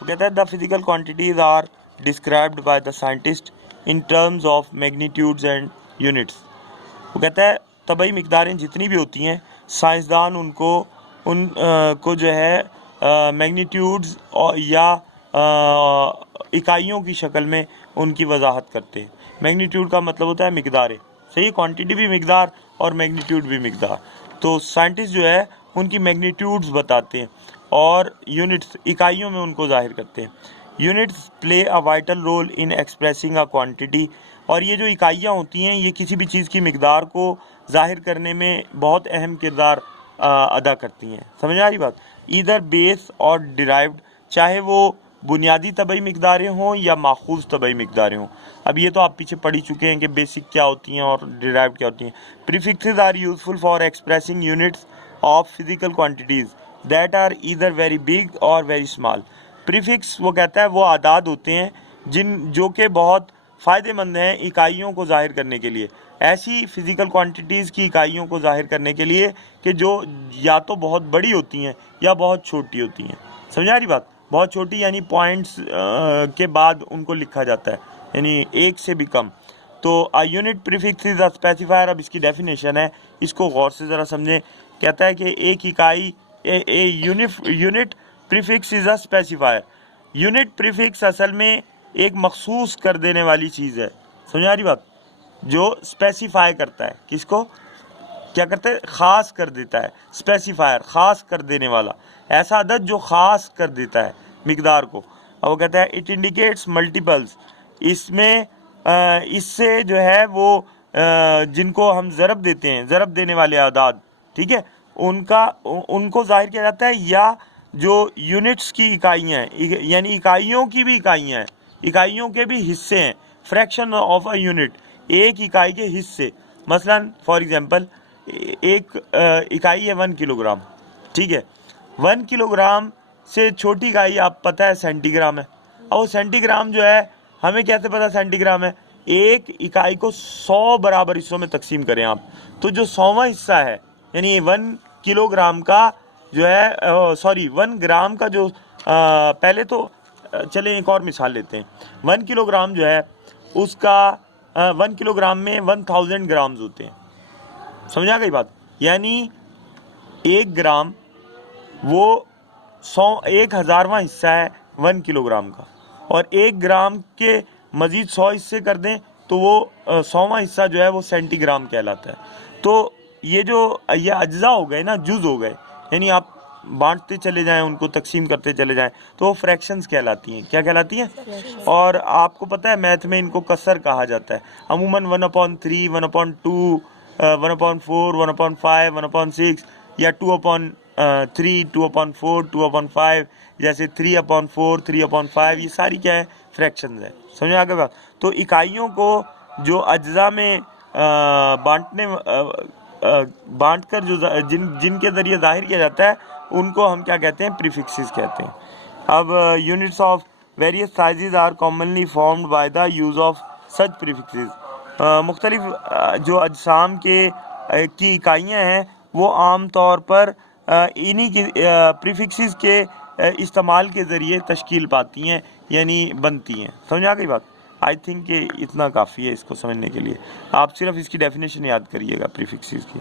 वो कहता है the physical quantities are described by the scientist in terms of magnitudes and units. वो कहता है तबई मिकदारें जितनी भी होती हैं साइंसदान को जो है मैग्नीट्यूड्स और या इकाइयों की शक्ल में उनकी वजाहत करते हैं। मैग्नीट्यूड का मतलब होता है मिकदारें, सही, क्वांटिटी भी मिकदार और मैग्नीट्यूड भी मिकदार। तो साइंटिस्ट जो है उनकी मैग्नीट्यूड्स बताते हैं और यूनिट्स इकाइयों में उनको जाहिर करते हैं। Units play a vital role in expressing a quantity. और ये जो इकाइयाँ होती हैं ये किसी भी चीज़ की मिकदार को जाहिर करने में बहुत अहम किरदार अदा करती हैं। समझ आ रही बात? ईदर बेस और डिराइव्ड, चाहे वो बुनियादी तबई मिकदारें हों या माखूज तबई मिकदारें हों। अब ये तो आप पीछे पढ़ ही चुके हैं कि बेसिक क्या होती हैं और डिराइव्ड क्या होती हैं। Prefixes are useful for expressing units of physical quantities that are either very big or very small. Prefix वो कहता है वो आदाद होते हैं जो कि बहुत फ़ायदेमंद हैं इकाइयों को जाहिर करने के लिए, ऐसी फ़िज़िकल क्वांटिटीज़ की इकाइयों को जाहिर करने के लिए कि जो या तो बहुत बड़ी होती हैं या बहुत छोटी होती हैं। समझ आ रही बात? बहुत छोटी यानी पॉइंट्स के बाद उनको लिखा जाता है, यानी एक से भी कम। तो a unit prefix is a specifier. अब इसकी डेफिनेशन है, इसको गौर से ज़रा समझें। कहता है कि एक इकाई unit prefix is a specifier. Unit prefix असल में एक मखसूस कर देने वाली चीज़ है। समझ आ रही बात? जो स्पेसिफाई करता है, किसको क्या करता है? ख़ास कर देता है। स्पेसिफायर ख़ास कर देने वाला, ऐसा अदद जो ख़ास कर देता है मिकदार को। और वो कहता है इट इंडिकेट्स मल्टीपल्स। इसमें इससे जो है वो जिनको हम ज़रब देते हैं, ज़रब देने वाले आदाद, ठीक है, उनको ज़ाहिर किया जाता है। या जो यूनिट्स की इकाइयाँ हैं, यानी इकाइयों की भी इकाइयाँ हैं, इकाइयों के भी हिस्से हैं। फ्रैक्शन ऑफ अ यूनिट, एक इकाई के हिस्से। मसलन फॉर एग्जांपल एक इकाई है 1 किलोग्राम, ठीक है। 1 किलोग्राम से छोटी इकाई आप पता है सेंटीग्राम है। और वो सेंटीग्राम जो है हमें कैसे पता सेंटीग्राम है? एक इकाई को 100 बराबर हिस्सों में तकसीम करें आप, तो जो 100वां हिस्सा है यानी 1 किलोग्राम का जो है 1 ग्राम का जो पहले तो चलें एक और मिसाल लेते हैं। 1 किलोग्राम जो है उसका 1 किलोग्राम में 1000 ग्राम्स होते हैं। समझ आ गई बात? यानी 1 ग्राम वो 1000वां हिस्सा है 1 किलोग्राम का, और 1 ग्राम के मज़ीद 100 हिस्से कर दें तो वो 100वां हिस्सा जो है वो सेंटीग्राम कहलाता है। तो ये अज्जा हो गए ना, जुज़ हो गए, यानी आप बांटते चले जाएं, उनको तकसीम करते चले जाएं, तो वो फ्रैक्शंस कहलाती हैं। क्या कहलाती हैं? और आपको पता है मैथ में इनको कसर कहा जाता है। अमूमन 1/3, 1/2, 1/4, 1/5, 1/6 या 2/3, 2/4, 2/5, जैसे 3/4, 3/5, ये सारी क्या है? फ्रैक्शंस है। समझ आ गई बात? तो इकाइयों को जो अज्जा में बांट कर जो जिनके ज़रिए जाहिर किया जाता है उनको हम क्या कहते हैं? प्रीफिक्सेस कहते हैं। अब units of various sizes are commonly formed by the use of such prefixes. मुख्तलिफ जो अजसाम की इकाइयाँ हैं वो आम तौर पर इन्हीं की प्रीफिक्सेस के इस्तेमाल के ज़रिए तश्कील पाती हैं, यानी बनती हैं। समझ आ गई बात? आई थिंक कि इतना काफ़ी है इसको समझने के लिए। आप सिर्फ इसकी डेफिनेशन याद करिएगा प्रीफिक्सेस की।